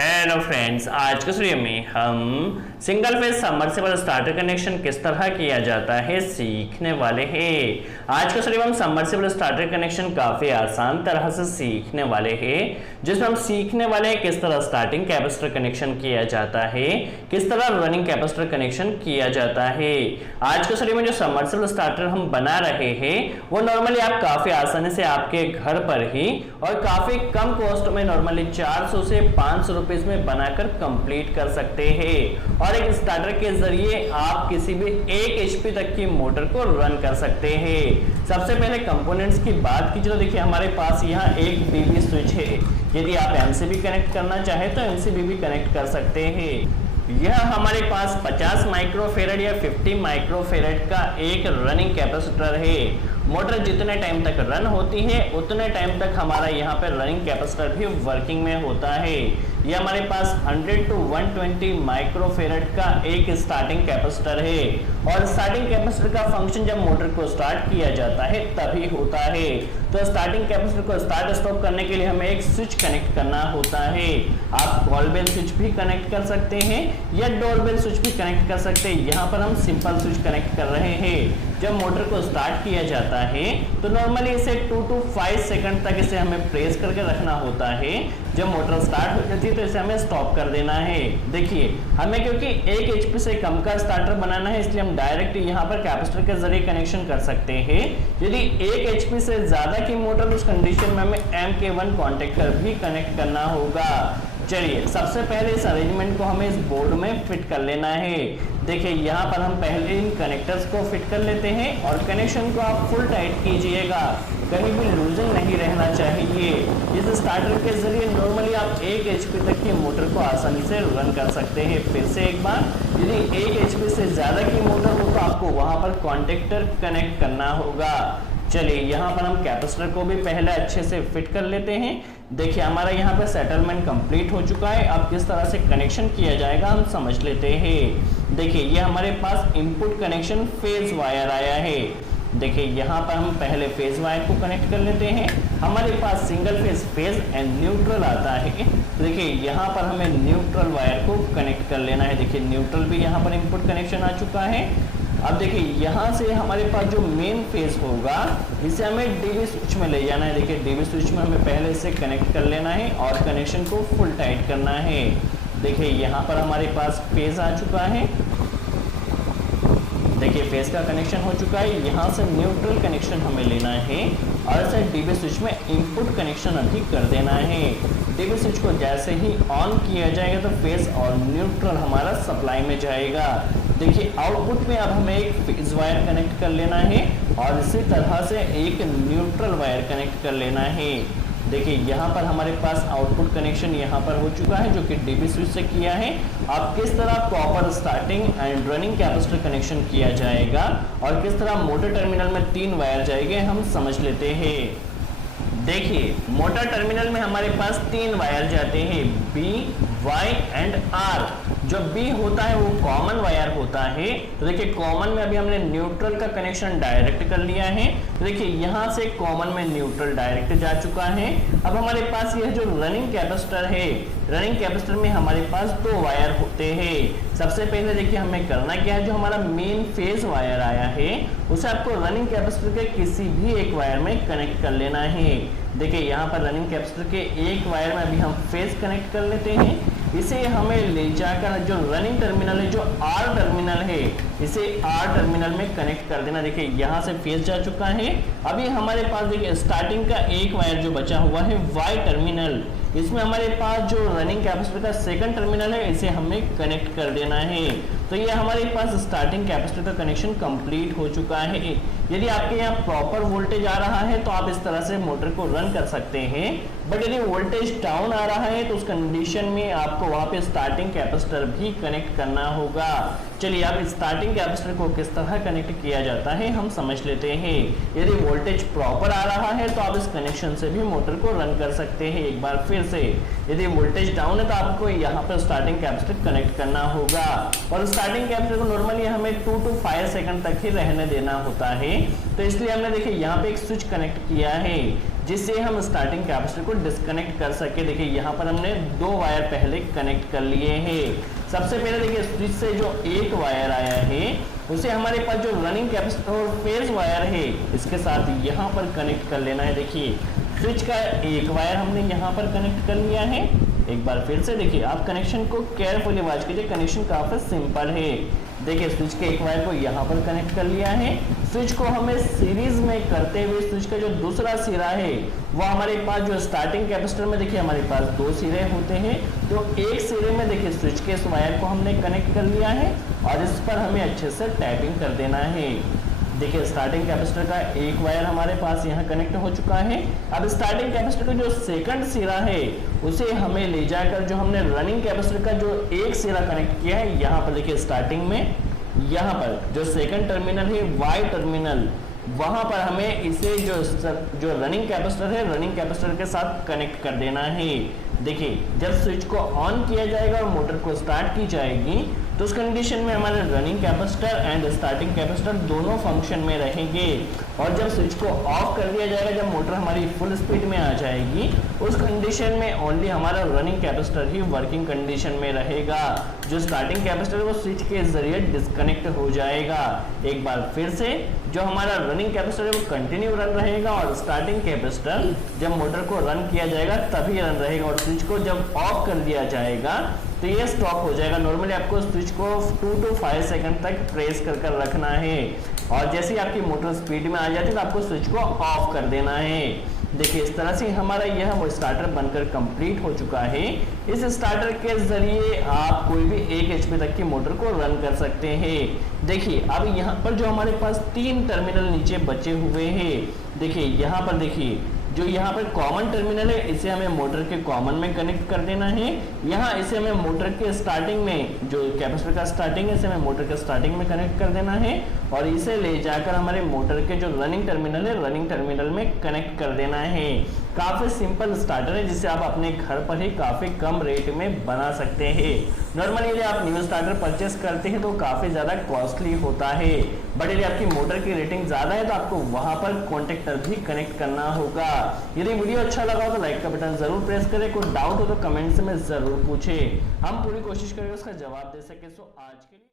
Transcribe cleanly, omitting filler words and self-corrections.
Hello friends, आज के video में हम single phase submersible starter connection किस तरह किया जाता है सीखने वाले हैं। आज के वीडियो में हम सबमर्सिबल स्टार्टर कनेक्शन काफी आसान तरह से सीखने वाले हैं, जिसमें हम सीखने वाले हैं किस तरह स्टार्टिंग कैपेसिटर कनेक्शन किया जाता है, किस तरह रनिंग कैपेसिटर कनेक्शन किया जाता है। आज के वीडियो में जो सबमर्सिबल स्टार्टर हम बना रहे हैं वो नॉर्मली आप काफी आसानी से आपके घर पर ही और काफी कम कॉस्ट में नॉर्मली 400 से 500 रुपीस में बनाकर कंप्लीट कर सकते हैं। और एक स्टार्टर के जरिए आप किसी भी 1 एचपी तक की मोटर को रन कर सकते हैं। सबसे पहले कंपोनेंट्स की बात की तो देखिए हमारे पास यहाँ एक बीबी स्विच है। यदि आप एमसीबी कनेक्ट करना चाहे तो एमसीबी भी कनेक्ट कर सकते हैं। यह हमारे पास 50 माइक्रोफेरेड या 50 माइक्रोफेरेड का एक रनिंग कैपेसिटर है। मोटर जितने टाइम तक रन होती है उतने टाइम तक हमारा यहाँ पे रनिंग कैपेसिटर भी वर्किंग में होता है। ये हमारे पास 100 to 120 माइक्रोफेरेड का एक स्टार्टिंग कैपेसिटर है। और स्टार्टिंग कैपेसिटर का फंक्शन जब मोटर को स्टार्ट किया जाता है तभी होता है। तो स्टार्टिंग कैपेसिटर को स्टार्ट स्टॉप करने के लिए हमें एक स्विच कनेक्ट करना होता है। आप कॉल बेल स्विच भी कनेक्ट कर सकते हैं या डोर बेल स्विच भी कनेक्ट कर सकते हैं। यहाँ पर हम सिंपल स्विच कनेक्ट कर रहे हैं। जब मोटर को स्टार्ट किया जाता है तो नॉर्मली इसे 2 to 5 सेकंड तक इसे हमें प्रेस करके रखना होता है। जब मोटर स्टार्ट हो जाती है तो इसे हमें स्टॉप कर देना है। देखिए हमें क्योंकि 1 एचपी से कम का स्टार्टर बनाना है, इसलिए हम डायरेक्ट यहाँ पर कैपेसिटर के जरिए कनेक्शन कर सकते हैं। यदि 1 एचपी से ज्यादा की मोटर, उस कंडीशन में हमें MK1 कॉन्टेक्टर भी कनेक्ट करना होगा। चलिए सबसे पहले इस अरेंजमेंट को हमें इस बोर्ड में फिट कर लेना है। देखिए यहाँ पर हम पहले इन कनेक्टर्स को फिट कर लेते हैं और कनेक्शन को आप फुल टाइट कीजिएगा, कहीं भी लूजिंग नहीं रहना चाहिए। इस स्टार्टर के जरिए नॉर्मली आप 1 एचपी तक की मोटर को आसानी से रन कर सकते हैं। फिर से एक बार, यदि 1 एचपी से ज्यादा की मोटर हो तो आपको वहां पर कॉन्टेक्टर कनेक्ट करना होगा। चलिए यहाँ पर हम कैपेसिटर को भी पहले अच्छे से फिट कर लेते हैं। देखिए हमारा यहाँ पे सेटलमेंट कंप्लीट हो चुका है। अब किस तरह से कनेक्शन किया जाएगा हम समझ लेते हैं। देखिए ये हमारे पास इनपुट कनेक्शन फेज वायर आया है। देखिए यहाँ पर हम पहले फेज वायर को कनेक्ट कर लेते हैं। हमारे पास सिंगल फेज एंड न्यूट्रल आता है। देखिए यहाँ पर हमें न्यूट्रल वायर को कनेक्ट कर लेना है। देखिए न्यूट्रल भी यहाँ पर इनपुट कनेक्शन आ चुका है। अब देखिए यहाँ से हमारे पास जो मेन फेज होगा इसे हमें डीवी स्विच में ले जाना है। देखिए डीवी स्विच में हमें पहले इसे कनेक्ट कर लेना है और कनेक्शन को फुल टाइट करना है। देखिए यहाँ पर हमारे पास फेज आ चुका है। देखिए फेज का कनेक्शन हो चुका है। यहाँ से न्यूट्रल कनेक्शन हमें लेना है और इसे डीवी स्विच में इनपुट कनेक्शन अभी कर देना है। डीवी स्विच को जैसे ही ऑन किया जाएगा तो फेज और न्यूट्रल हमारा सप्लाई में जाएगा। देखिए आउटपुट में अब हमें एक फेज वायर कनेक्ट कर लेना है और इसी तरह से एक न्यूट्रल वायर कनेक्ट कर लेना है। देखिए यहाँ पर हमारे पास आउटपुट कनेक्शन यहाँ पर हो चुका है जो कि डीवी स्विच से किया है। अब किस तरह proper starting and running capacitor connection किया जाएगा और किस तरह मोटर टर्मिनल में 3 वायर जाएंगे हम समझ लेते हैं। देखिए मोटर टर्मिनल में हमारे पास 3 वायर जाते हैं, B, Y एंड R। जो B होता है वो कॉमन वायर होता है। तो देखिए कॉमन में अभी हमने न्यूट्रल का कनेक्शन डायरेक्ट कर लिया है। तो देखिए यहाँ से कॉमन में न्यूट्रल डायरेक्ट जा चुका है। अब हमारे पास यह जो रनिंग कैपेसिटर है, रनिंग कैपेसिटर में हमारे पास 2 वायर होते हैं। सबसे पहले देखिए हमें करना क्या है, जो हमारा मेन फेज वायर आया है उसे आपको रनिंग कैपेसिटर के किसी भी एक वायर में कनेक्ट कर लेना है। देखिए यहाँ पर रनिंग कैपेसिटर के एक वायर में अभी हम फेज कनेक्ट कर लेते हैं। इसे हमें ले जाकर जो रनिंग टर्मिनल है, जो R टर्मिनल है, इसे R टर्मिनल में कनेक्ट कर देना। देखिए यहाँ से फेज जा चुका है। अभी हमारे पास देखिए स्टार्टिंग का एक वायर जो बचा हुआ है Y टर्मिनल, इसमें हमारे पास जो रनिंग कैपेसिटर का सेकंड टर्मिनल है इसे हमें कनेक्ट कर देना है। तो ये हमारे पास स्टार्टिंग कैपेसिटर का कनेक्शन कंप्लीट हो चुका है। यदि आपके यहाँ प्रॉपर वोल्टेज आ रहा है तो आप इस तरह से मोटर को रन कर सकते हैं। बट यदि वोल्टेज डाउन आ रहा है तो उस कंडीशन में आपको वहां पे स्टार्टिंग कैपेसिटर भी कनेक्ट करना होगा। चलिए अब स्टार्टिंग कैपेसिटर को किस तरह कनेक्ट किया जाता है हम समझ लेते हैं। यदि वोल्टेज प्रॉपर आ रहा है तो आप इस कनेक्शन से भी मोटर को रन कर सकते हैं। एक बार फिर से, यदि वोल्टेज डाउन है तो आपको यहाँ पर स्टार्टिंग कैपेसिटर कनेक्ट करना होगा। और स्टार्टिंग कैपेसिटर को नॉर्मली हमें 2 to 5 सेकंड तक ही रहने देना होता है। तो इसलिए हमने देखिए यहाँ पे एक स्विच कनेक्ट किया है। जिससे हम स्टार्टिंग कैपेसिटर को डिस्कनेक्ट कर सके। देखिए यहाँ पर हमने 2 वायर पहले कनेक्ट कर लिए हैं। सबसे पहले देखिए स्विच से जो एक वायर आया है उसे हमारे पास जो रनिंग कैपेसिटर और फेज वायर है इसके साथ यहाँ पर कनेक्ट कर लेना है। देखिए स्विच का एक वायर हमने यहाँ पर कनेक्ट कर लिया है। एक बार फिर से देखिए, आप कनेक्शन को केयरफुली वॉच कीजिए, कनेक्शन काफी सिंपल है। देखिए स्विच के एक वायर को यहाँ पर कनेक्ट कर लिया है। स्विच को हमें सीरीज में करते हुए स्विच का जो दूसरा सिरा है वो हमारे पास जो स्टार्टिंग कैपेसिटर में देखिए हमारे पास 2 सिरे होते हैं, तो एक सिरे में देखिए स्विच के इस वायर को हमने कनेक्ट कर लिया है और इस पर हमें अच्छे से टैपिंग कर देना है। देखिए स्टार्टिंग कैपेसिटर का एक वायर हमारे पास यहाँ कनेक्ट हो चुका है। अब स्टार्टिंग कैपेसिटर का जो सेकंड सिरा है उसे हमें ले जाकर जो हमने रनिंग कैपेसिटर का जो एक सिरा कनेक्ट किया है यहाँ पर देखिए स्टार्टिंग में यहाँ पर जो सेकंड टर्मिनल है वाई टर्मिनल, वहां पर हमें इसे जो रनिंग कैपेसिटर है रनिंग कैपेसिटर के साथ कनेक्ट कर देना है। देखिए जब स्विच को ऑन किया जाएगा और मोटर को स्टार्ट की जाएगी तो उस कंडीशन में हमारे running capacitor and starting capacitor दोनों फंक्शन में रहेंगे, और जब स्विच को ऑफ कर दिया जाएगा, जब मोटर हमारी फुल स्पीड में आ जाएगी, उस कंडीशन में ओनली हमारा रनिंग कैपेसिटर ही वर्किंग कंडीशन में रहेगा। जो स्टार्टिंग कैपेसिटर वो स्विच के जरिए डिस्कनेक्ट हो जाएगा। एक बार फिर से जो हमारा रनिंग कैपेसिटर है वो कंटिन्यू रन रहेगा और स्टार्टिंग कैपेसिटर जब मोटर को रन किया जाएगा तभी रन रहेगा, और स्विच को जब ऑफ कर दिया जाएगा तो ये स्टॉप हो जाएगा। नॉर्मली आपको स्विच को 2 to 5 सेकंड तक प्रेस कर कर रखना है, और जैसे ही आपकी मोटर स्पीड में आ जाती है तो आपको स्विच को ऑफ कर देना है। देखिए इस तरह से हमारा यह वो स्टार्टर बनकर कंप्लीट हो चुका है। इस स्टार्टर के जरिए आप कोई भी 1 HP तक की मोटर को रन कर सकते हैं। देखिए अब यहाँ पर जो हमारे पास 3 टर्मिनल नीचे बचे हुए हैं, देखिए यहाँ पर देखिए जो यहाँ पर कॉमन टर्मिनल है इसे हमें मोटर के कॉमन में कनेक्ट कर देना है। यहाँ इसे हमें मोटर के स्टार्टिंग में जो कैपेसिटर का स्टार्टिंग है इसे हमें मोटर के स्टार्टिंग में कनेक्ट कर देना है, और इसे ले जाकर हमारे मोटर के जो रनिंग टर्मिनल है रनिंग टर्मिनल में कनेक्ट कर देना है। काफी सिंपल स्टार्टर है जिसे आप अपने घर पर ही काफी कम रेट में बना सकते हैं। नॉर्मली यदि आप न्यू स्टार्टर परचेस करते हैं तो काफी ज्यादा कॉस्टली होता है, बट यदि आपकी मोटर की रेटिंग ज्यादा है तो आपको वहां पर कॉन्टेक्टर भी कनेक्ट करना होगा। यदि वीडियो अच्छा लगा हो तो लाइक का बटन जरूर प्रेस करें, कोई डाउट हो तो कमेंट्स में जरूर पूछे, हम पूरी कोशिश करेंगे उसका जवाब दे सके। सो आज के लिए